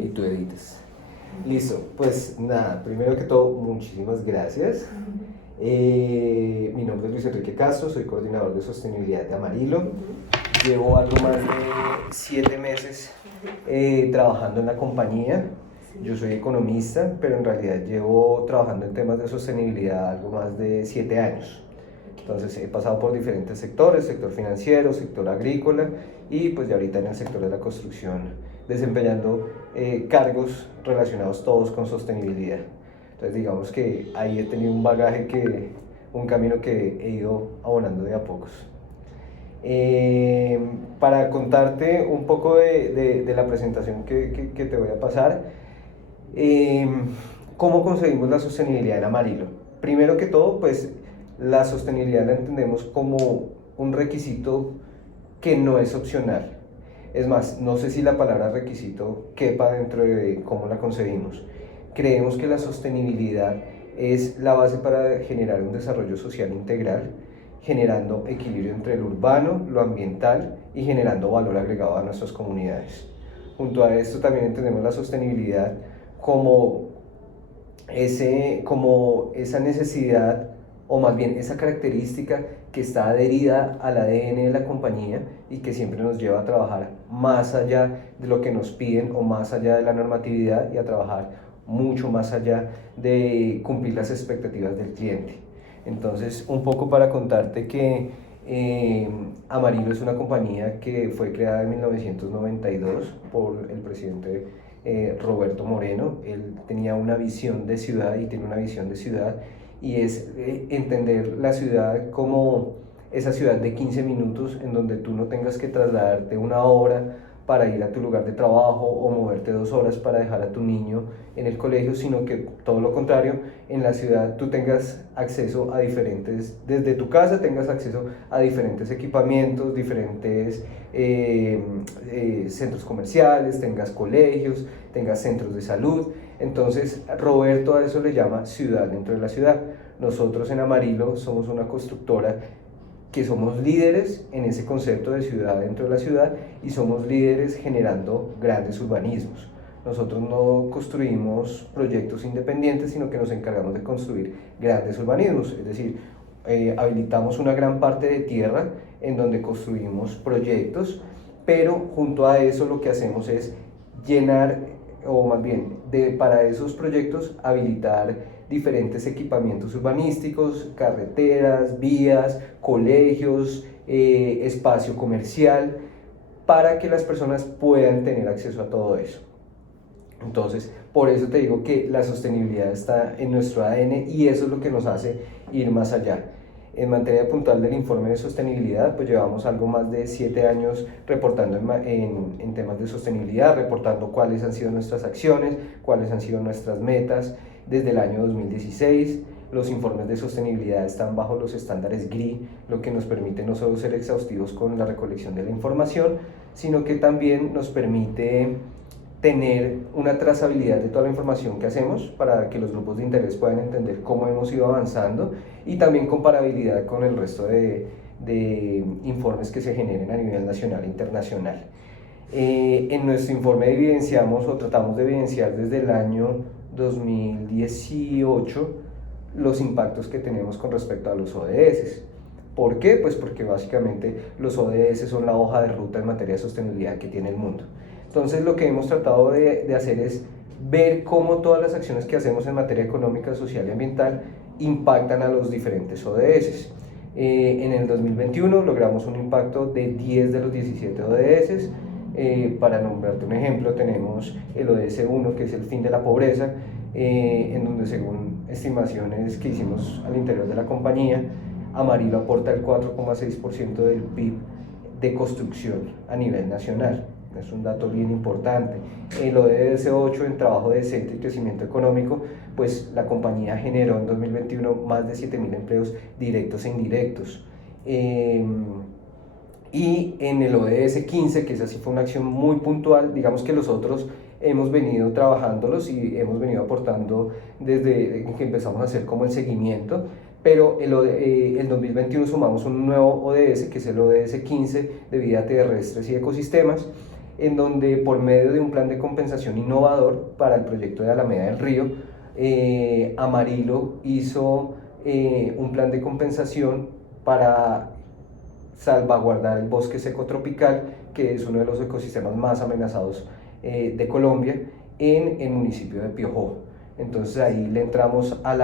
y tú editas. Listo, pues nada, primero que todo, muchísimas gracias. Mi nombre es Luis Enrique Castro, soy coordinador de sostenibilidad de Amarillo. Llevo algo más de 7 meses trabajando en la compañía. Yo soy economista, pero en realidad llevo trabajando en temas de sostenibilidad algo más de 7 años. Entonces he pasado por diferentes sectores, sector financiero, sector agrícola y pues ya ahorita en el sector de la construcción, desempeñando cargos relacionados todos con sostenibilidad. Entonces digamos que ahí he tenido un bagaje un camino que he ido abonando de a pocos. Para contarte un poco de la presentación que te voy a pasar, ¿cómo conseguimos la sostenibilidad en Amarillo? Primero que todo, pues la sostenibilidad la entendemos como un requisito que no es opcional. Es más, no sé si la palabra requisito quepa dentro de cómo la concebimos. Creemos que la sostenibilidad es la base para generar un desarrollo social integral, generando equilibrio entre lo urbano, lo ambiental y generando valor agregado a nuestras comunidades. Junto a esto también entendemos la sostenibilidad como esa necesidad, o más bien esa característica que está adherida al ADN de la compañía y que siempre nos lleva a trabajar más allá de lo que nos piden o más allá de la normatividad y a trabajar mucho más allá de cumplir las expectativas del cliente. Entonces, un poco para contarte que Amarillo es una compañía que fue creada en 1992 por el presidente Roberto Moreno. Él tenía una visión de ciudad y tiene una visión de ciudad, y es entender la ciudad como esa ciudad de 15 minutos en donde tú no tengas que trasladarte 1 hora para ir a tu lugar de trabajo o moverte 2 horas para dejar a tu niño en el colegio, sino que todo lo contrario, en la ciudad tú tengas acceso a desde tu casa tengas acceso a diferentes equipamientos, diferentes centros comerciales, tengas colegios, tengas centros de salud. Entonces Roberto a eso le llama ciudad dentro de la ciudad. Nosotros en Amarillo somos una constructora que somos líderes en ese concepto de ciudad dentro de la ciudad y somos líderes generando grandes urbanismos. Nosotros no construimos proyectos independientes, sino que nos encargamos de construir grandes urbanismos, es decir, habilitamos una gran parte de tierra en donde construimos proyectos, pero junto a eso lo que hacemos es llenar, o más bien, para esos proyectos habilitar diferentes equipamientos urbanísticos, carreteras, vías, colegios, espacio comercial, para que las personas puedan tener acceso a todo eso. Entonces, por eso te digo que la sostenibilidad está en nuestro ADN y eso es lo que nos hace ir más allá. En materia puntual del informe de sostenibilidad, pues llevamos algo más de 7 años reportando en temas de sostenibilidad, reportando cuáles han sido nuestras acciones, cuáles han sido nuestras metas desde el año 2016. Los informes de sostenibilidad están bajo los estándares GRI, lo que nos permite no solo ser exhaustivos con la recolección de la información, sino que también nos permite tener una trazabilidad de toda la información que hacemos para que los grupos de interés puedan entender cómo hemos ido avanzando, y también comparabilidad con el resto de informes que se generen a nivel nacional e internacional. En nuestro informe evidenciamos o tratamos de evidenciar desde el año 2018 los impactos que tenemos con respecto a los ODS. ¿Por qué? Pues porque básicamente los ODS son la hoja de ruta en materia de sostenibilidad que tiene el mundo. Entonces lo que hemos tratado de hacer es ver cómo todas las acciones que hacemos en materia económica, social y ambiental impactan a los diferentes ODS. En el 2021 logramos un impacto de 10 de los 17 ODS. Para nombrarte un ejemplo, tenemos el ODS 1, que es el fin de la pobreza, en donde según estimaciones que hicimos al interior de la compañía, Amarillo aporta el 4,6% del PIB de construcción a nivel nacional. Es un dato bien importante. El ODS 8, en trabajo decente y crecimiento económico, pues la compañía generó en 2021 más de 7.000 empleos directos e indirectos. Y en el ODS 15, que esa sí fue una acción muy puntual, digamos que los otros hemos venido trabajándolos y hemos venido aportando desde que empezamos a hacer como el seguimiento, pero el 2021 sumamos un nuevo ODS, que es el ODS 15 de vida terrestres y ecosistemas, en donde por medio de un plan de compensación innovador para el proyecto de Alameda del Río, Amarillo hizo un plan de compensación para salvaguardar el bosque seco tropical, que es uno de los ecosistemas más amenazados de Colombia, en el municipio de Piojó. Entonces ahí le entregamos a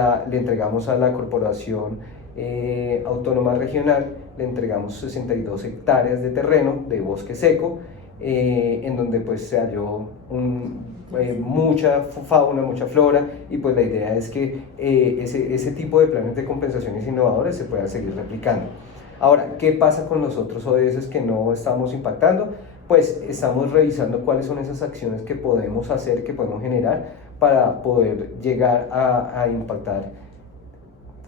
la Corporación Autónoma Regional, le entregamos 62 hectáreas de terreno de bosque seco, en donde pues se halló mucha fauna, mucha flora, y pues la idea es que ese tipo de planes de compensaciones innovadores se puedan seguir replicando. Ahora, ¿qué pasa con los otros ODS que no estamos impactando? Pues estamos revisando cuáles son esas acciones que podemos hacer, que podemos generar para poder llegar a impactar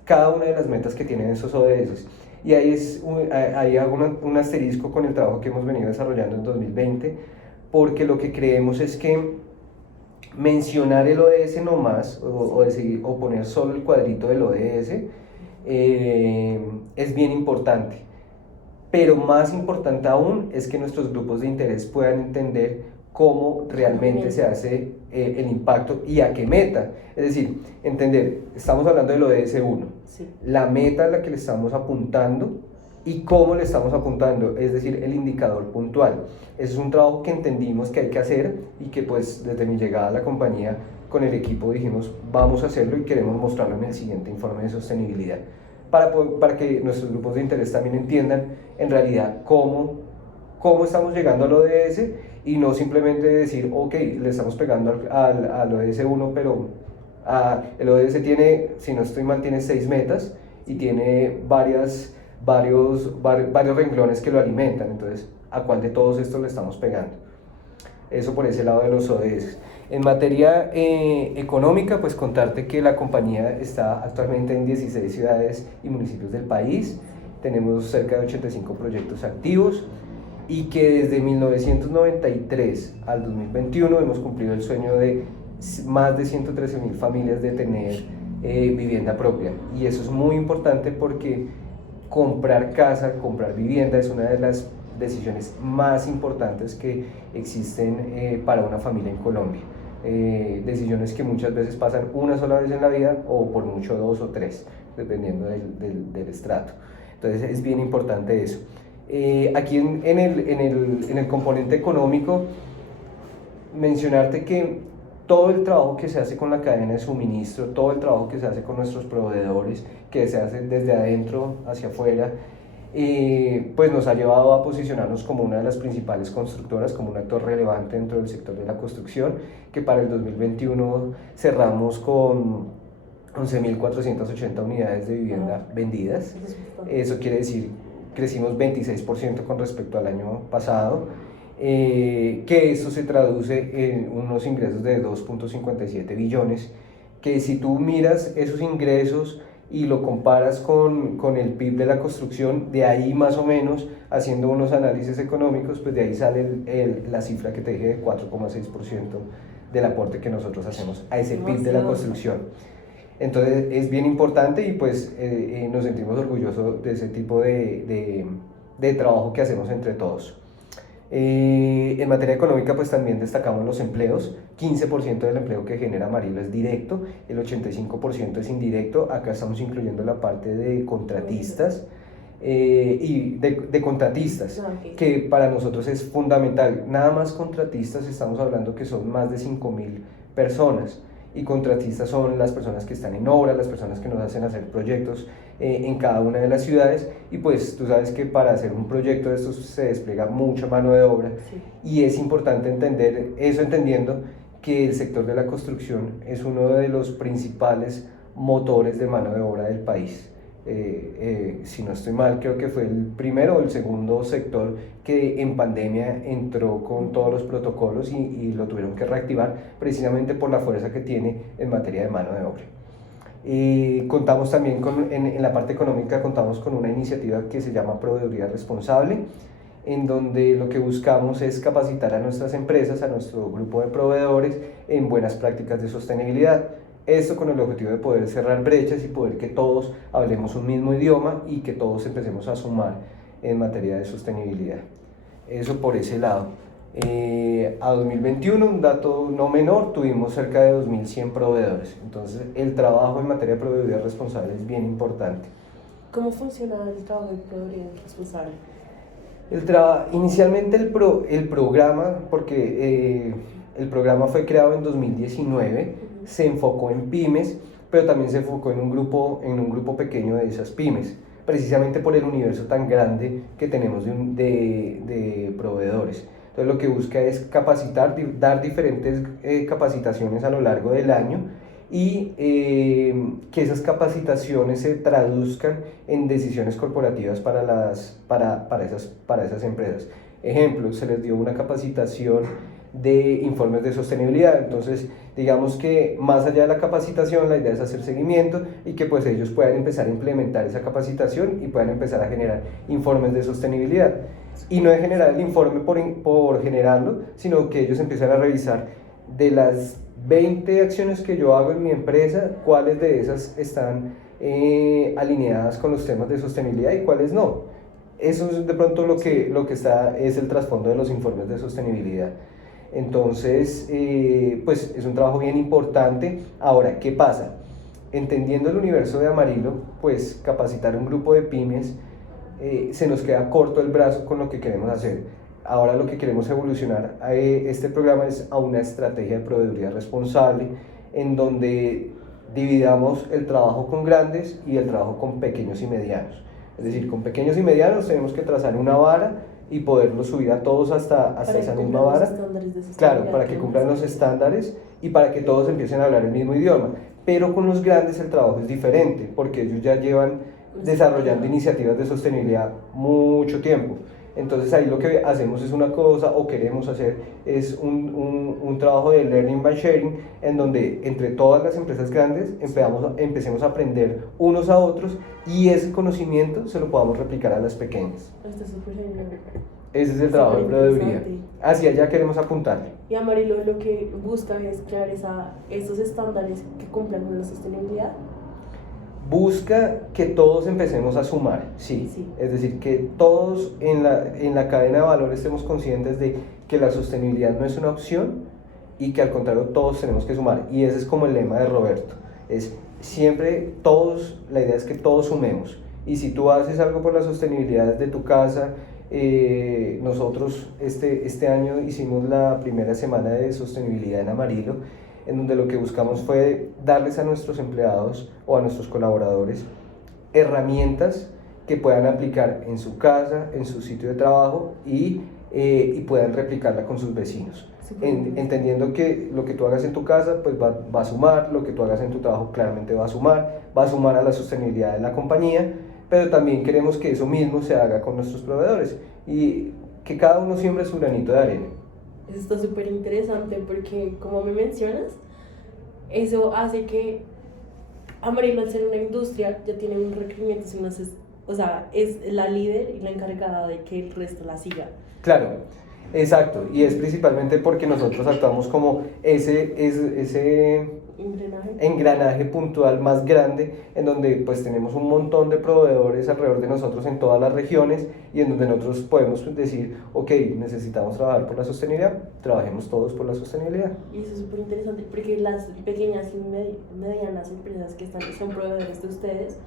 cada una de las metas que tienen esos ODS. Y ahí hago un asterisco con el trabajo que hemos venido desarrollando en 2020, porque lo que creemos es que mencionar el ODS nomás, o poner solo el cuadrito del ODS, es bien importante, pero más importante aún es que nuestros grupos de interés puedan entender cómo realmente se hace el impacto y a qué meta. Es decir, entender, estamos hablando del ODS 1, sí, la meta a la que le estamos apuntando y cómo le estamos apuntando, es decir, el indicador puntual. Ese es un trabajo que entendimos que hay que hacer, y que pues desde mi llegada a la compañía con el equipo dijimos vamos a hacerlo y queremos mostrarlo en el siguiente informe de sostenibilidad, para que nuestros grupos de interés también entiendan en realidad cómo estamos llegando al ODS, y no simplemente decir, ok, le estamos pegando al ODS 1, pero el ODS tiene, si no estoy mal, tiene 6 metas y tiene varios renglones que lo alimentan. Entonces, ¿a cuál de todos estos le estamos pegando? Eso por ese lado de los ODS. En materia económica, pues contarte que la compañía está actualmente en 16 ciudades y municipios del país. Tenemos cerca de 85 proyectos activos, y que desde 1993 al 2021 hemos cumplido el sueño de más de 113.000 familias de tener vivienda propia. Y eso es muy importante porque comprar casa, comprar vivienda es una de las decisiones más importantes que existen para una familia en Colombia. Decisiones que muchas veces pasan una sola vez en la vida, o por mucho 2 o 3, dependiendo del estrato. Entonces es bien importante eso. Aquí en el componente económico, mencionarte que todo el trabajo que se hace con la cadena de suministro, todo el trabajo que se hace con nuestros proveedores, que se hace desde adentro hacia afuera, pues nos ha llevado a posicionarnos como una de las principales constructoras, como un actor relevante dentro del sector de la construcción, que para el 2021 cerramos con 11.480 unidades de vivienda vendidas. Eso quiere decir, crecimos 26% con respecto al año pasado, que eso se traduce en unos ingresos de 2.57 billones, que si tú miras esos ingresos y lo comparas con el PIB de la construcción, de ahí más o menos, haciendo unos análisis económicos, pues de ahí sale la cifra que te dije de 4,6% del aporte que nosotros hacemos a ese PIB de la construcción. Entonces es bien importante, y pues nos sentimos orgullosos de ese tipo de trabajo que hacemos entre todos. En materia económica, pues también destacamos los empleos. 15% del empleo que genera Amarillo es directo, el 85% es indirecto. Acá estamos incluyendo la parte de contratistas, y de contratistas, que para nosotros es fundamental. Nada más contratistas estamos hablando que son más de 5.000 personas, y contratistas son las personas que están en obra, las personas que nos hacen hacer proyectos en cada una de las ciudades. Y pues tú sabes que para hacer un proyecto de estos se despliega mucha mano de obra, sí, y es importante entender eso, entendiendo que el sector de la construcción es uno de los principales motores de mano de obra del país. Si no estoy mal, creo que fue el primero o el segundo sector que en pandemia entró con todos los protocolos, y lo tuvieron que reactivar precisamente por la fuerza que tiene en materia de mano de obra. Contamos también en la parte económica, contamos con una iniciativa que se llama Proveeduría Responsable, en donde lo que buscamos es capacitar a nuestras empresas, a nuestro grupo de proveedores, en buenas prácticas de sostenibilidad. Esto con el objetivo de poder cerrar brechas y poder que todos hablemos un mismo idioma, y que todos empecemos a sumar en materia de sostenibilidad. Eso por ese lado. A 2021, un dato no menor, tuvimos cerca de 2.100 proveedores. Entonces, el trabajo en materia de proveeduría responsable es bien importante. ¿Cómo funciona el trabajo de proveeduría responsable? Inicialmente el programa, porque el programa fue creado en 2019, se enfocó en pymes, pero también se enfocó en un grupo pequeño de esas pymes, precisamente por el universo tan grande que tenemos de proveedores. Entonces lo que busca es capacitar, dar diferentes capacitaciones a lo largo del año y que esas capacitaciones se traduzcan en decisiones corporativas para esas empresas. Ejemplo, se les dio una capacitación de informes de sostenibilidad. Entonces, digamos que más allá de la capacitación, la idea es hacer seguimiento y que pues ellos puedan empezar a implementar esa capacitación y puedan empezar a generar informes de sostenibilidad. Y no de generar el informe por generarlo, sino que ellos empiezan a revisar de las 20 acciones que yo hago en mi empresa, cuáles de esas están alineadas con los temas de sostenibilidad y cuáles no. Eso es de pronto lo que está, es el trasfondo de los informes de sostenibilidad. Entonces, pues es un trabajo bien importante. Ahora, ¿qué pasa? Entendiendo el universo de Amarillo, pues capacitar un grupo de pymes, se nos queda corto el brazo con lo que queremos hacer. Ahora lo que queremos evolucionar a este programa es a una estrategia de proveeduría responsable, en donde dividamos el trabajo con grandes y el trabajo con pequeños y medianos. Es decir, con pequeños y medianos tenemos que trazar una vara y poderlo subir a todos hasta esa misma vara. Claro, para que cumplan los estándares y para que todos empiecen a hablar el mismo idioma. Pero con los grandes el trabajo es diferente, porque ellos ya llevan desarrollando iniciativas de sostenibilidad mucho tiempo. Entonces ahí lo que hacemos es una cosa, o queremos hacer, es un trabajo de learning by sharing, en donde entre todas las empresas grandes empecemos a aprender unos a otros y ese conocimiento se lo podamos replicar a las pequeñas. Está súper genial. Ese es el trabajo de proveeduría. Hacia allá queremos apuntar. Y Amarillo lo que busca es crear esos estándares que cumplan con la sostenibilidad. Busca que todos empecemos a sumar, sí. Es decir, que todos en la cadena de valor estemos conscientes de que la sostenibilidad no es una opción y que al contrario todos tenemos que sumar. Y ese es como el lema de Roberto, es siempre todos, la idea es que todos sumemos. Y si tú haces algo por la sostenibilidad desde tu casa, nosotros este año hicimos la primera semana de sostenibilidad en Amarillo, en donde lo que buscamos fue darles a nuestros empleados o a nuestros colaboradores herramientas que puedan aplicar en su casa, en su sitio de trabajo y puedan replicarla con sus vecinos. Entendiendo que lo que tú hagas en tu casa pues va a sumar, lo que tú hagas en tu trabajo claramente va a sumar a la sostenibilidad de la compañía, pero también queremos que eso mismo se haga con nuestros proveedores y que cada uno siembre su granito de arena. Eso está súper interesante porque, como me mencionas, eso hace que Amarillo, al ser una industria, ya tiene un requerimiento, o sea, es la líder y la encargada de que el resto la siga. Claro, exacto, y es principalmente porque nosotros actuamos como ese engranaje puntual más grande, en donde pues tenemos un montón de proveedores alrededor de nosotros en todas las regiones y en donde nosotros podemos decir, ok, necesitamos trabajar por la sostenibilidad, trabajemos todos por la sostenibilidad. Y eso es súper interesante porque las pequeñas y medianas empresas que son proveedores de ustedes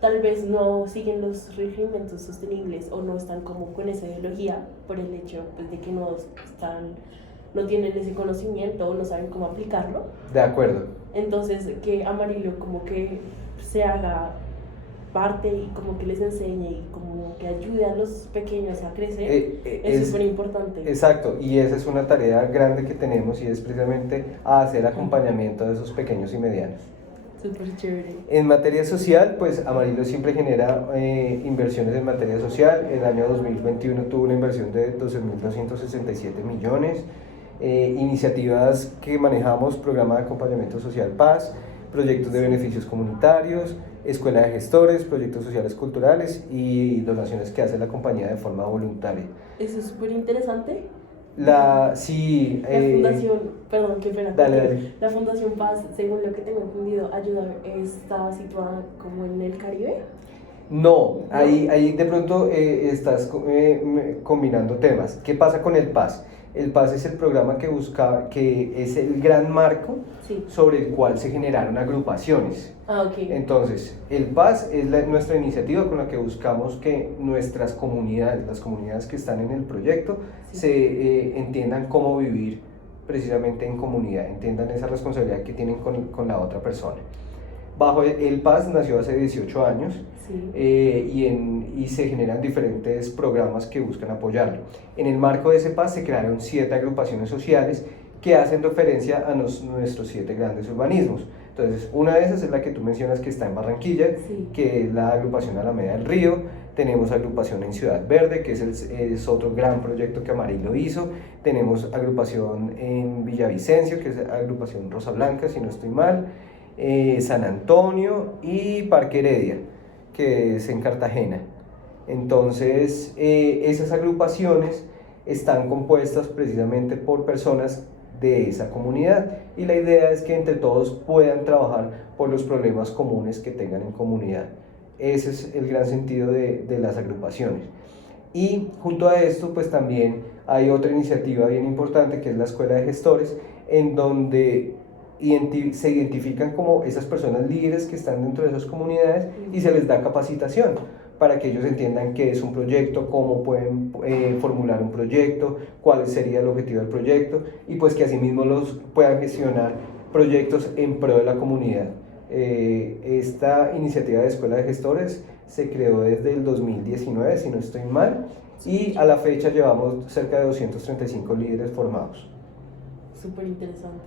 tal vez no siguen los requerimientos sostenibles o no están como con esa ideología por el hecho pues, de que no tienen ese conocimiento o no saben cómo aplicarlo. De acuerdo. Entonces, que Amarillo como que se haga parte y como que les enseñe y como que ayude a los pequeños a crecer, es súper importante. Exacto, y esa es una tarea grande que tenemos y es precisamente hacer acompañamiento de esos pequeños y medianos. Súper chévere. En materia social, pues Amarillo siempre genera inversiones en materia social. El año 2021 tuvo una inversión de 12.267 millones. Iniciativas que manejamos, programa de acompañamiento social Paz, proyectos de beneficios comunitarios, escuela de gestores, proyectos sociales culturales y donaciones que hace la compañía de forma voluntaria. Eso es súper interesante. Sí, la fundación, perdón, qué pena. Dale. La Fundación Paz, según lo que tengo entendido, está situada como en el Caribe. No, ahí de pronto estás combinando temas. ¿Qué pasa con el Paz? El PAS es el programa que es el gran marco Sí. sobre el cual se generaron agrupaciones. Ah, ok. Entonces, el PAS es nuestra iniciativa con la que buscamos que nuestras comunidades, las comunidades que están en el proyecto, Sí. se entiendan cómo vivir precisamente en comunidad, entiendan esa responsabilidad que tienen con la otra persona. Bajo el PAS nació hace 18 años. Sí. Y se generan diferentes programas que buscan apoyarlo. En el marco de ese PAS se crearon 7 agrupaciones sociales que hacen referencia a nuestros 7 grandes urbanismos. Entonces, una de esas es la que tú mencionas, que está en Barranquilla, Sí. que es la agrupación Alameda del Río. Tenemos agrupación en Ciudad Verde, que es otro gran proyecto que Amarillo hizo. Tenemos agrupación en Villavicencio, que es agrupación Rosa Blanca, si no estoy mal. San Antonio y Parque Heredia, que es en Cartagena. Entonces, esas agrupaciones están compuestas precisamente por personas de esa comunidad, y la idea es que entre todos puedan trabajar por los problemas comunes que tengan en comunidad. Ese es el gran sentido de las agrupaciones. Y junto a esto, pues también hay otra iniciativa bien importante, que es la Escuela de Gestores, en donde se identifican como esas personas líderes que están dentro de esas comunidades y se les da capacitación para que ellos entiendan qué es un proyecto, cómo pueden formular un proyecto, cuál sería el objetivo del proyecto, y pues que asimismo los puedan gestionar proyectos en pro de la comunidad. Esta iniciativa de Escuela de Gestores se creó desde el 2019, si no estoy mal, y a la fecha llevamos cerca de 235 líderes formados. Súper interesante.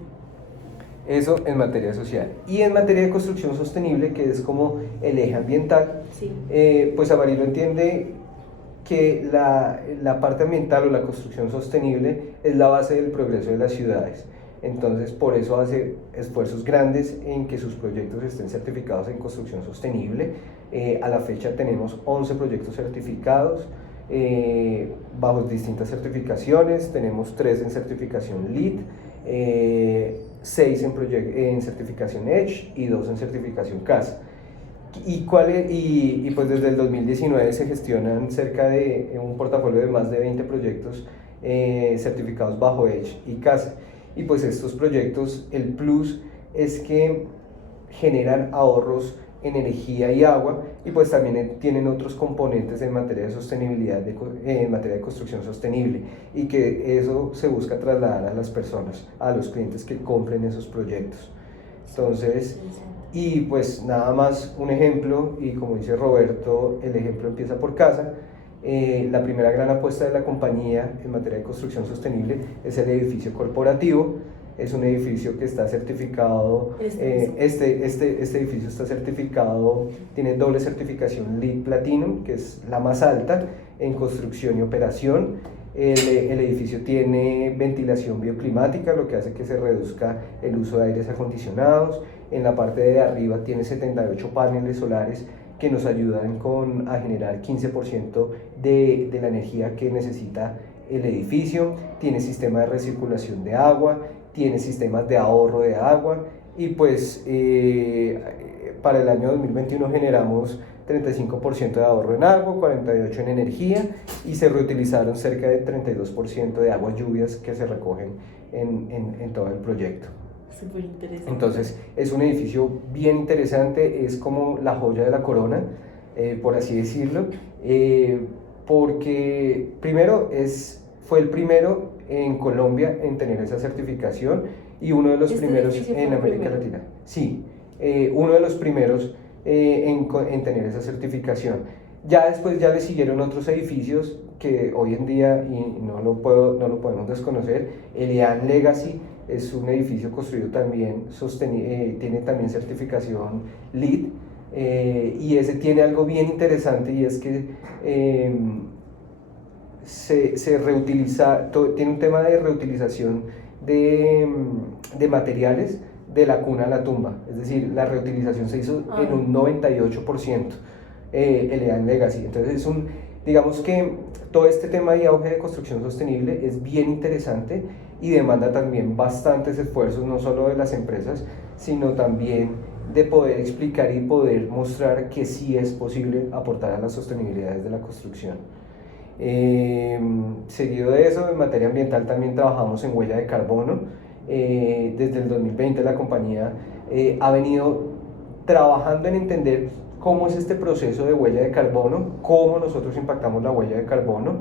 Eso en materia social. Y en materia de construcción sostenible, que es como el eje ambiental, Sí. Pues Amarillo entiende que la parte ambiental o la construcción sostenible es la base del progreso de las ciudades. Entonces, por eso hace esfuerzos grandes en que sus proyectos estén certificados en construcción sostenible. A la fecha tenemos 11 proyectos certificados bajo distintas certificaciones. Tenemos 3 en certificación LEED, 6 en certificación EDGE y 2 en certificación CASA. Y pues desde el 2019 se gestionan cerca de un portafolio de más de 20 proyectos certificados bajo EDGE y CASA. Y pues estos proyectos, el plus es que generan ahorros en energía y agua, y pues también tienen otros componentes en materia de sostenibilidad, en materia de construcción sostenible, y que eso se busca trasladar a las personas, a los clientes que compren esos proyectos. Entonces, y pues nada más un ejemplo, y como dice Roberto, el ejemplo empieza por casa. La primera gran apuesta de la compañía en materia de construcción sostenible es el edificio corporativo. Es un edificio que está certificado, este edificio está certificado, tiene doble certificación LEED Platinum, que es la más alta en construcción y operación. El edificio tiene ventilación bioclimática, lo que hace que se reduzca el uso de aires acondicionados. En la parte de arriba tiene 78 paneles solares que nos ayudan a generar 15% de la energía que necesita el edificio. Tiene sistema de recirculación de agua, tiene sistemas de ahorro de agua, y pues para el año 2021 generamos 35% de ahorro en agua, 48% en energía, y se reutilizaron cerca de 32% de aguas lluvias que se recogen en todo el proyecto. Súper interesante. Entonces es un edificio bien interesante, es como la joya de la corona, por así decirlo, porque primero fue el primero en Colombia en tener esa certificación, y uno de los primeros en América Latina. Sí, uno de los primeros en tener esa certificación. Ya después ya le siguieron otros edificios que hoy en día, y no lo podemos desconocer, el EAN Legacy es un edificio construido también, tiene también certificación LEED, y ese tiene algo bien interesante, y es que se reutiliza, tiene un tema de reutilización de materiales de la cuna a la tumba, es decir, la reutilización se hizo en un 98%, el EAN Legacy. Entonces digamos que todo este tema de auge de construcción sostenible es bien interesante y demanda también bastantes esfuerzos, no solo de las empresas, sino también de poder explicar y poder mostrar que sí es posible aportar a la sostenibilidad desde la construcción. Seguido de eso, en materia ambiental también trabajamos en huella de carbono. Desde el 2020 la compañía ha venido trabajando en entender cómo es este proceso de huella de carbono, cómo nosotros impactamos la huella de carbono.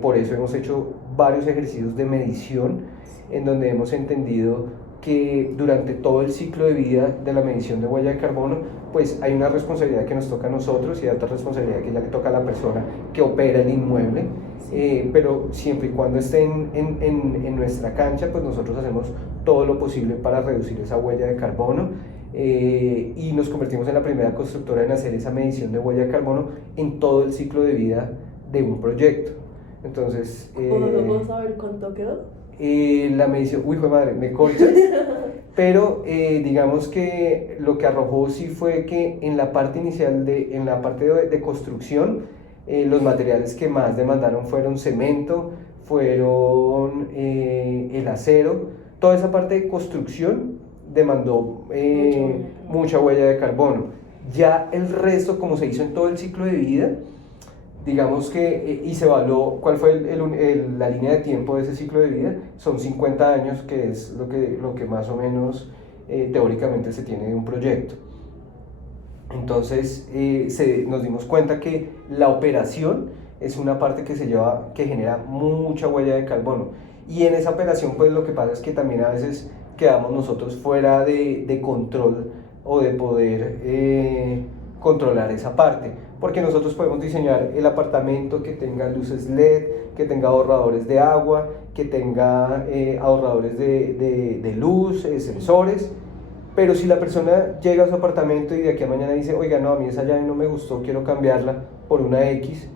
Por eso hemos hecho varios ejercicios de medición en donde hemos entendido que durante todo el ciclo de vida de la medición de huella de carbono, pues hay una responsabilidad que nos toca a nosotros y otra responsabilidad que ya le toca a la persona que opera el inmueble, pero siempre y cuando esté en nuestra cancha, pues nosotros hacemos todo lo posible para reducir esa huella de carbono. Y nos convertimos en la primera constructora en hacer esa medición de huella de carbono en todo el ciclo de vida de un proyecto. Entonces, ¿podemos saber cuánto quedó? La medición, uy, hijo de madre, me corchas, pero digamos que lo que arrojó sí fue que en la parte inicial, en la parte de construcción, los materiales que más demandaron fueron cemento, fueron el acero, toda esa parte de construcción demandó mucha huella de carbono. Ya el resto, como se hizo en todo el ciclo de vida, digamos que, y se evaluó cuál fue la línea de tiempo de ese ciclo de vida, son 50 años, que es lo que más o menos teóricamente se tiene de un proyecto. Entonces nos dimos cuenta que la operación es una parte que genera mucha huella de carbono, y en esa operación pues lo que pasa es que también a veces quedamos nosotros fuera de control o de poder controlar esa parte, porque nosotros podemos diseñar el apartamento que tenga luces LED, que tenga ahorradores de agua, que tenga ahorradores de luz, sensores, pero si la persona llega a su apartamento y de aquí a mañana dice, oiga, no, a mí esa llave no me gustó, quiero cambiarla por una X,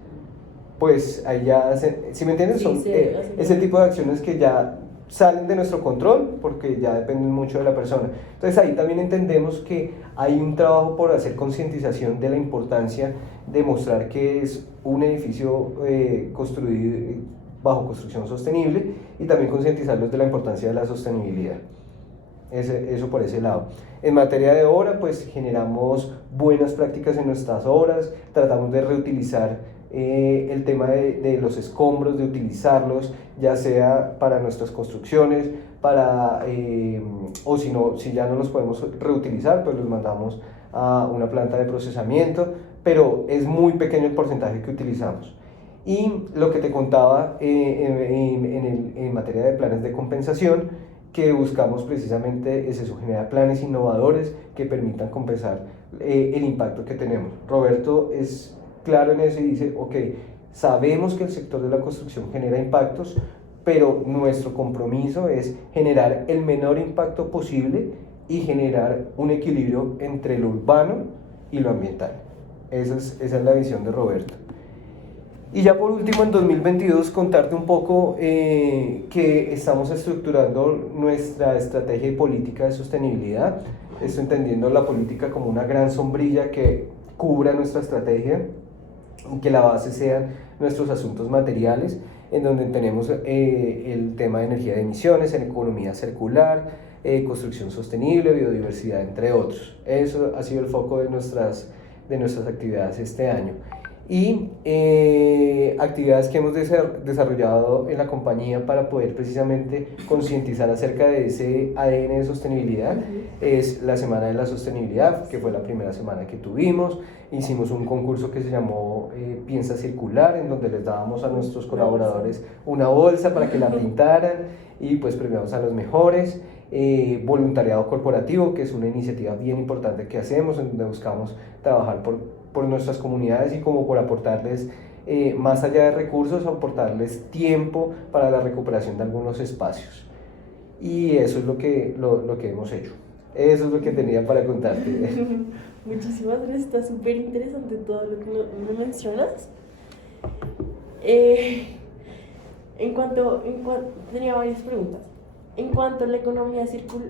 pues ahí ya, ¿sí me entiendes? Son ese tipo de acciones que ya salen de nuestro control porque ya dependen mucho de la persona. Entonces ahí también entendemos que hay un trabajo por hacer concientización de la importancia de mostrar que es un edificio construido bajo construcción sostenible, y también concientizarlos de la importancia de la sostenibilidad. Eso por ese lado. En materia de obra, pues generamos buenas prácticas en nuestras obras, tratamos de reutilizar el tema de los escombros, de utilizarlos ya sea para nuestras construcciones, o si ya no los podemos reutilizar, pues los mandamos a una planta de procesamiento, pero es muy pequeño el porcentaje que utilizamos. Y lo que te contaba en materia de planes de compensación, que buscamos precisamente es eso, generar planes innovadores que permitan compensar el impacto que tenemos. Roberto es claro en eso y dice, ok, sabemos que el sector de la construcción genera impactos, pero nuestro compromiso es generar el menor impacto posible y generar un equilibrio entre lo urbano y lo ambiental. Esa es la visión de Roberto. Y ya por último, en 2022, contarte un poco que estamos estructurando nuestra estrategia y política de sostenibilidad. Esto entendiendo la política como una gran sombrilla que cubra nuestra estrategia, y que la base sean nuestros asuntos materiales, en donde tenemos el tema de energía de emisiones, en economía circular, construcción sostenible, biodiversidad, entre otros. Eso ha sido el foco de nuestras actividades este año. Y actividades que hemos desarrollado en la compañía para poder precisamente concientizar acerca de ese ADN de sostenibilidad es la Semana de la Sostenibilidad, que fue la primera semana que tuvimos. Hicimos un concurso que se llamó Piensa Circular, en donde les dábamos a nuestros colaboradores una bolsa para que la pintaran y pues premiamos a los mejores. Voluntariado corporativo, que es una iniciativa bien importante que hacemos, en donde buscamos trabajar por nuestras comunidades y como por aportarles, más allá de recursos, aportarles tiempo para la recuperación de algunos espacios. Y eso es lo que hemos hecho. Eso es lo que tenía para contarte. Muchísimas gracias, está súper interesante todo lo que me mencionas. Tenía varias preguntas. En cuanto a la economía circular,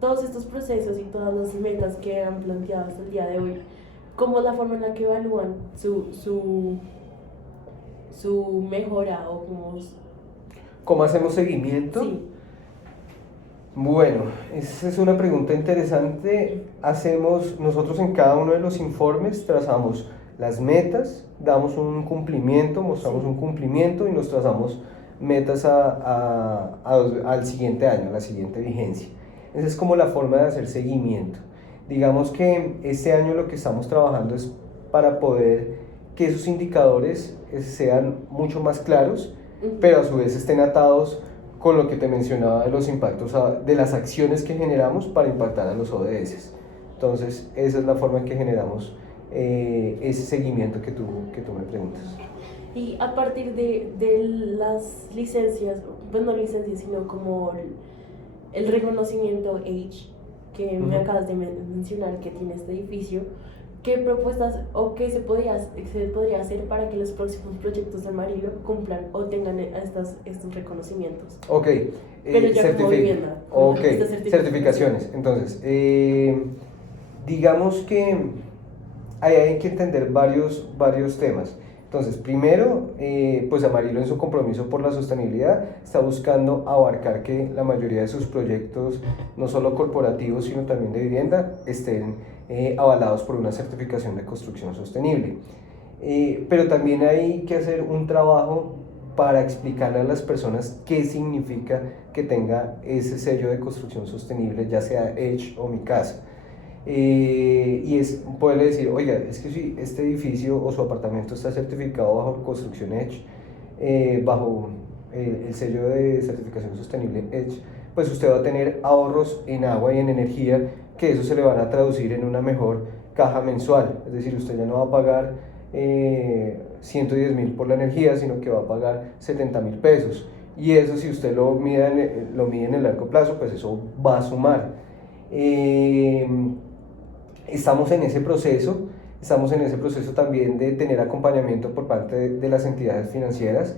todos estos procesos y todas las metas que han planteado hasta el día de hoy, ¿cómo es la forma en la que evalúan su mejora o cómo hacemos seguimiento? Sí. Bueno, esa es una pregunta interesante. Nosotros en cada uno de los informes trazamos las metas, damos un cumplimiento, mostramos un cumplimiento y nos trazamos metas al siguiente año, a la siguiente vigencia. Esa es como la forma de hacer seguimiento. Digamos que este año lo que estamos trabajando es para poder que esos indicadores sean mucho más claros, pero a su vez estén atados con lo que te mencionaba de los impactos, de las acciones que generamos para impactar a los ODS. Entonces, esa es la forma en que generamos ese seguimiento que tú me preguntas. Y a partir de las licencias, pues no licencias, sino como el reconocimiento H que me acabas de mencionar que tiene este edificio, ¿qué propuestas o qué se podría hacer para que los próximos proyectos de Amarillo cumplan o tengan estos reconocimientos? Ok, pero ya como vivienda. Certificaciones. Entonces, digamos que hay que entender varios temas. Entonces, primero, pues Amarillo en su compromiso por la sostenibilidad está buscando abarcar que la mayoría de sus proyectos, no solo corporativos, sino también de vivienda, estén avalados por una certificación de construcción sostenible. Pero también hay que hacer un trabajo para explicarle a las personas qué significa que tenga ese sello de construcción sostenible, ya sea Edge o Mi Casa. Y es poderle decir, oiga, es que si este edificio o su apartamento está certificado bajo construcción Edge, bajo el sello de certificación sostenible Edge, pues usted va a tener ahorros en agua y en energía, que eso se le van a traducir en una mejor caja mensual. Es decir, usted ya no va a pagar 110.000 por la energía, sino que va a pagar 70.000 pesos. Y eso, si usted lo mide en el largo plazo, pues eso va a sumar. Estamos en ese proceso también de tener acompañamiento por parte de las entidades financieras.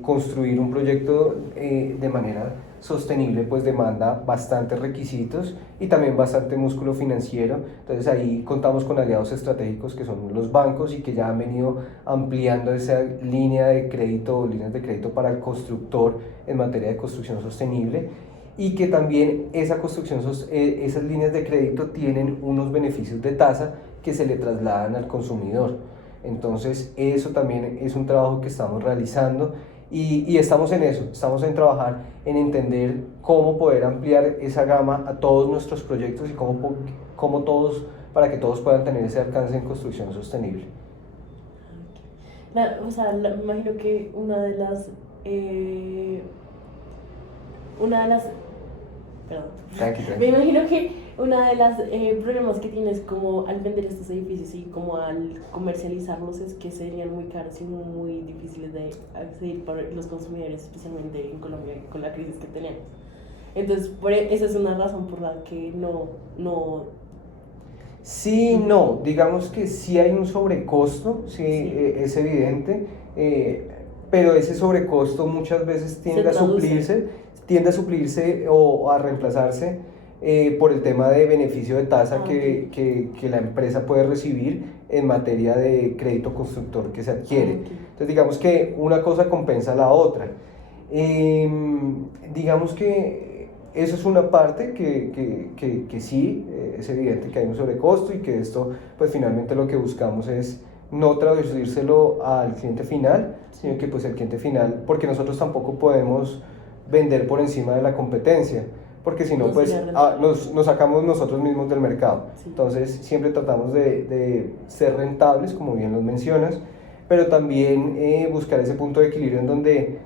Construir un proyecto de manera sostenible pues demanda bastantes requisitos y también bastante músculo financiero. Entonces ahí contamos con aliados estratégicos que son los bancos y que ya han venido ampliando esa línea de crédito o líneas de crédito para el constructor en materia de construcción sostenible, y que también esas líneas de crédito tienen unos beneficios de tasa que se le trasladan al consumidor. Entonces eso también es un trabajo que estamos realizando y estamos en eso, estamos en trabajar en entender cómo poder ampliar esa gama a todos nuestros proyectos y para que todos puedan tener ese alcance en construcción sostenible. Me imagino que una de las perdón. Tranquilo. Me imagino que una de las problemas que tienes como al vender estos edificios y como al comercializarlos es que serían muy caros y muy difíciles de acceder para los consumidores, especialmente en Colombia con la crisis que tenemos. Entonces, esa es una razón por la que no... Sí, no, digamos que sí hay un sobrecosto, sí. Es evidente, pero ese sobrecosto muchas veces tiende a suplirse o a reemplazarse por el tema de beneficio de tasa que la empresa puede recibir en materia de crédito constructor que se adquiere. Entonces digamos que una cosa compensa a la otra. Digamos que eso es una parte que sí, es evidente que hay un sobrecosto y que esto pues finalmente lo que buscamos es no traducírselo al cliente final, sino que pues el cliente final, porque nosotros tampoco podemos vender por encima de la competencia, porque si no pues nos sacamos nosotros mismos del mercado. Sí. Entonces siempre tratamos de ser rentables, como bien los mencionas, pero también buscar ese punto de equilibrio en donde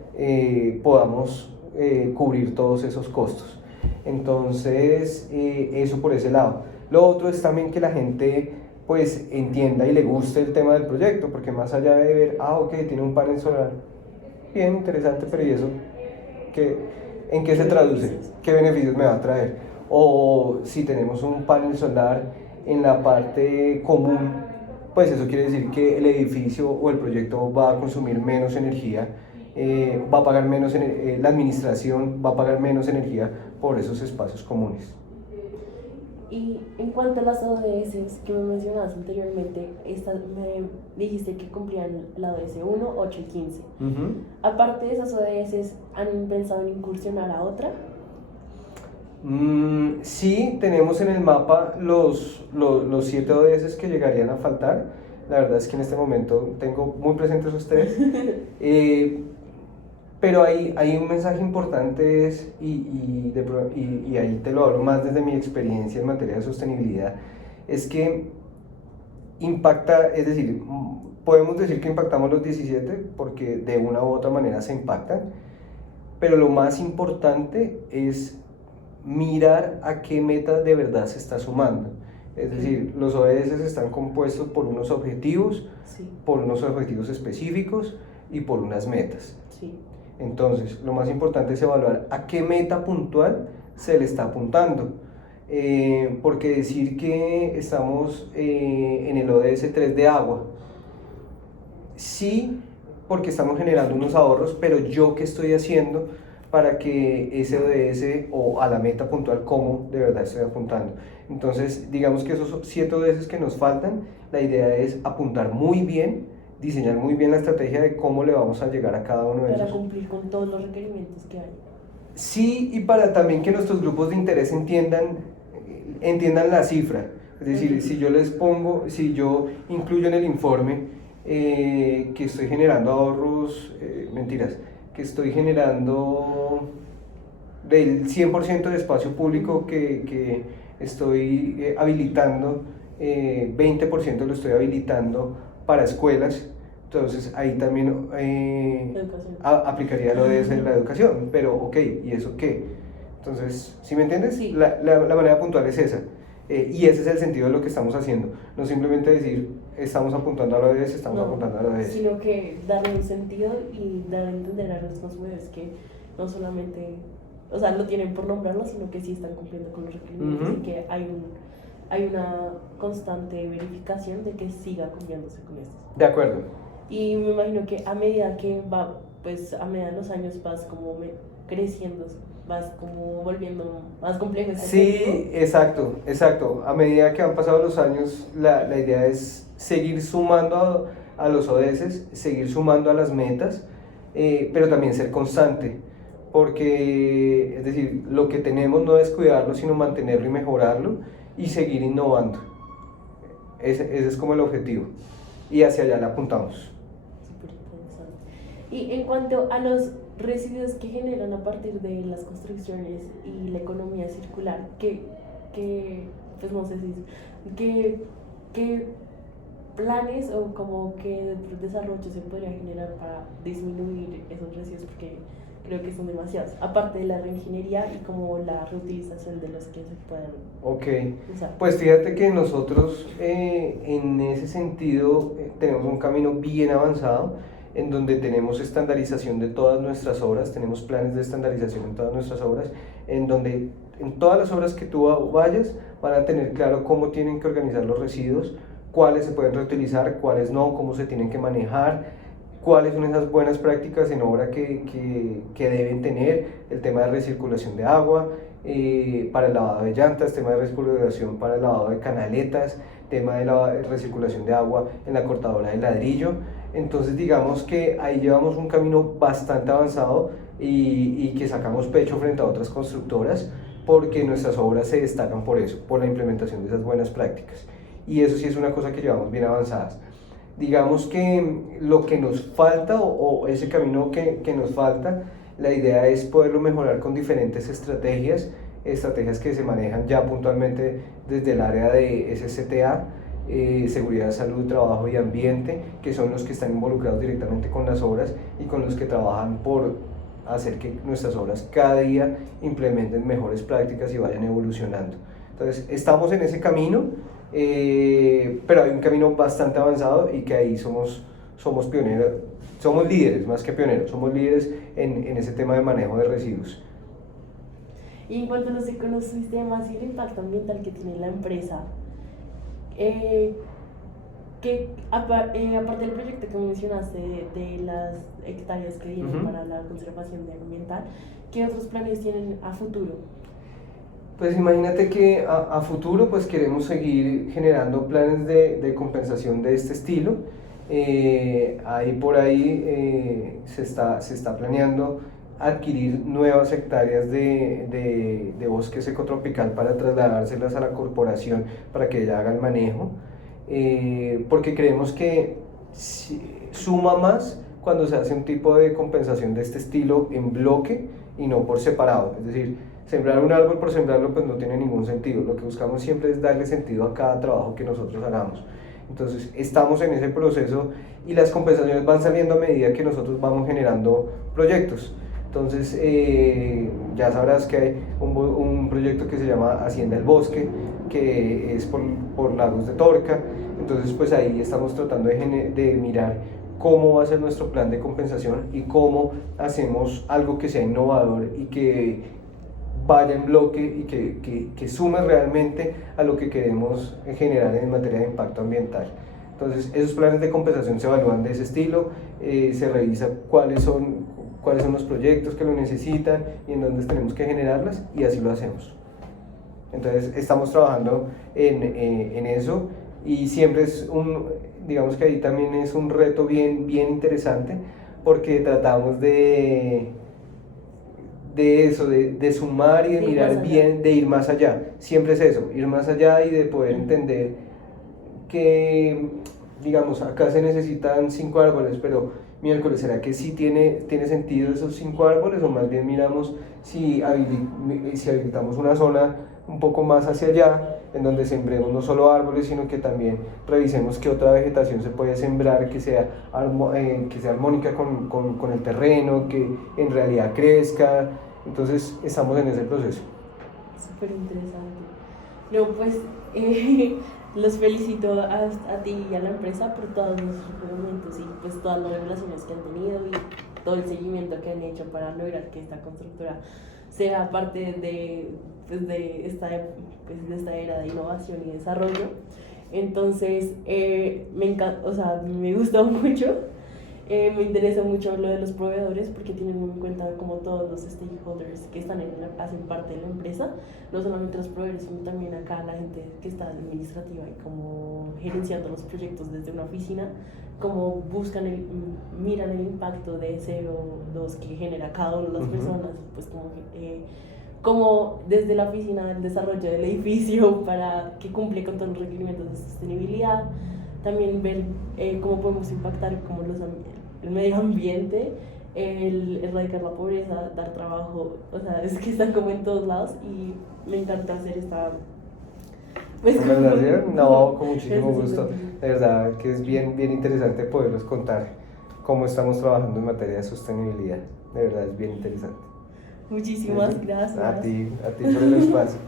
podamos cubrir todos esos costos. Entonces eso por ese lado. Lo otro es también que la gente pues entienda y le guste el tema del proyecto, porque más allá de ver, ok, tiene un panel solar, bien interesante, pero ¿y eso en qué se traduce? ¿Qué beneficios me va a traer? O si tenemos un panel solar en la parte común, pues eso quiere decir que el edificio o el proyecto va a consumir menos energía, va a pagar menos, la administración va a pagar menos energía por esos espacios comunes. Y en cuanto a las ODS que me mencionabas anteriormente, me dijiste que cumplían la ODS 1, 8 y 15. Aparte de esas ODS, ¿han pensado en incursionar a otra? Sí, tenemos en el mapa los 7 ODS que llegarían a faltar. La verdad es que en este momento tengo muy presentes a ustedes. Pero hay un mensaje importante y ahí te lo hablo más desde mi experiencia en materia de sostenibilidad, es que impacta, es decir, podemos decir que impactamos los 17 porque de una u otra manera se impactan, pero lo más importante es mirar a qué meta de verdad se está sumando. Es decir, los ODS están compuestos por unos objetivos, Sí, por unos objetivos específicos y por unas metas. sí, Entonces, lo más importante es evaluar a qué meta puntual se le está apuntando. Porque decir que estamos en el ODS 3 de agua, sí, porque estamos generando unos ahorros, pero yo qué estoy haciendo para que ese ODS o a la meta puntual, cómo de verdad estoy apuntando. Entonces, digamos que esos 7 ODS que nos faltan, la idea es apuntar muy bien, diseñar muy bien la estrategia de cómo le vamos a llegar a cada uno de para esos. cumplir con todos los requerimientos que hay. Sí, y para también que nuestros grupos de interés entiendan la cifra. Es decir, si yo les pongo, si yo incluyo en el informe que estoy generando ahorros, mentiras, que estoy generando del 100% de espacio público que estoy habilitando, 20% lo estoy habilitando para escuelas. Entonces ahí también aplicaría lo de la educación, pero ok, ¿y eso qué? Entonces, ¿sí me entiendes? Sí. La manera puntual es esa, y ese es el sentido de lo que estamos haciendo, no simplemente decir estamos apuntando a lo de ese, estamos apuntando a lo de ese. Sino que darle un sentido y dar a entender a los consumidores que no solamente, o sea, no tienen por nombrarlo, sino que sí están cumpliendo con los requerimientos y que hay una constante verificación de que siga cumpliéndose con estos. De acuerdo. Y me imagino que a medida que va, pues a medida de los años vas como creciendo, vas como volviendo más complejo. Sí, exacto. A medida que han pasado los años, la idea es seguir sumando a los ODS, seguir sumando a las metas, pero también ser constante, porque es decir, lo que tenemos no es cuidarlo, sino mantenerlo y mejorarlo y seguir innovando. Ese es como el objetivo y hacia allá le apuntamos. Súper interesante. Y en cuanto a los residuos que generan a partir de las construcciones y la economía circular, pues no sé si, ¿qué planes o como qué desarrollo se podría generar para disminuir esos residuos? Porque creo que son demasiados, aparte de la reingeniería y como la reutilización de los que se puedan usar. Pues fíjate que nosotros en ese sentido tenemos un camino bien avanzado en donde tenemos estandarización de todas nuestras obras, tenemos planes de estandarización en todas nuestras obras, en donde en todas las obras que tú vayas van a tener claro cómo tienen que organizar los residuos, cuáles se pueden reutilizar, cuáles no, cómo se tienen que manejar, cuáles son esas buenas prácticas en obra que deben tener, el tema de recirculación de agua, para el lavado de llantas, tema de recirculación para el lavado de canaletas, tema de recirculación de agua en la cortadora de ladrillo. Entonces digamos que ahí llevamos un camino bastante avanzado y que sacamos pecho frente a otras constructoras porque nuestras obras se destacan por eso, por la implementación de esas buenas prácticas. Y eso sí es una cosa que llevamos bien avanzadas. Digamos que lo que nos falta o ese camino que nos falta, la idea es poderlo mejorar con diferentes estrategias que se manejan ya puntualmente desde el área de SCTA, Seguridad, Salud, Trabajo y Ambiente, que son los que están involucrados directamente con las obras y con los que trabajan por hacer que nuestras obras cada día implementen mejores prácticas y vayan evolucionando. Entonces, estamos en ese camino, pero hay un camino bastante avanzado y que ahí somos pioneros, somos líderes más que pioneros, somos líderes en ese tema de manejo de residuos. Y en cuanto a los ecosistemas y el impacto ambiental que tiene la empresa, aparte del proyecto que mencionaste de las hectáreas que tienen para la conservación ambiental, ¿qué otros planes tienen a futuro? Pues imagínate que a futuro pues queremos seguir generando planes de compensación de este estilo. Ahí por ahí se está planeando adquirir nuevas hectáreas de bosque secotropical para trasladárselas a la corporación para que ella haga el manejo. porque creemos que suma más cuando se hace un tipo de compensación de este estilo en bloque y no por separado. Es decir, sembrar un árbol por sembrarlo pues no tiene ningún sentido. Lo que buscamos siempre es darle sentido a cada trabajo que nosotros hagamos. Entonces estamos en ese proceso y las compensaciones van saliendo a medida que nosotros vamos generando proyectos. Entonces ya sabrás que hay un proyecto que se llama Hacienda El Bosque, que es por Lagos de Torca. Entonces pues ahí estamos tratando de mirar cómo va a ser nuestro plan de compensación y cómo hacemos algo que sea innovador y que vaya en bloque y que sume realmente a lo que queremos generar en materia de impacto ambiental. Entonces esos planes de compensación se evalúan de ese estilo, se revisa cuáles son los proyectos que lo necesitan y en dónde tenemos que generarlas, y así lo hacemos. Entonces estamos trabajando en eso, y siempre digamos que ahí también es un reto bien interesante, porque tratamos de eso, de sumar y de mirar bien, de ir más allá. Siempre es eso, ir más allá y de poder entender que, digamos, acá se necesitan 5 árboles, pero miércoles, ¿será que sí tiene sentido esos 5 árboles? O más bien miramos si habilitamos una zona un poco más hacia allá, en donde sembremos no solo árboles, sino que también revisemos qué otra vegetación se puede sembrar que sea armónica con el terreno, que en realidad crezca. Entonces estamos en ese proceso. Súper interesante. No, pues los felicito a ti y a la empresa por todos los requerimientos y pues todas las revelaciones que han tenido y todo el seguimiento que han hecho para lograr que esta constructora sea parte de esta era de innovación y desarrollo. Entonces, me encanta, o sea, me gustó mucho. Me interesa mucho lo de los proveedores porque tienen en cuenta como todos los stakeholders que hacen parte de la empresa, no solamente los proveedores, sino también acá la gente que está administrativa y como gerenciando los proyectos desde una oficina, como miran el impacto de CO2 que genera cada una de las personas, pues como desde la oficina del desarrollo del edificio para que cumple con todos los requerimientos de sostenibilidad, también ver cómo podemos impactar como el medio ambiente, el erradicar la pobreza, dar trabajo, o sea, es que están como en todos lados y me encanta hacer esta... Pues, no, con muchísimo gusto, de verdad que es bien interesante poderles contar cómo estamos trabajando en materia de sostenibilidad, de verdad es bien interesante. Muchísimas gracias. A ti por el espacio.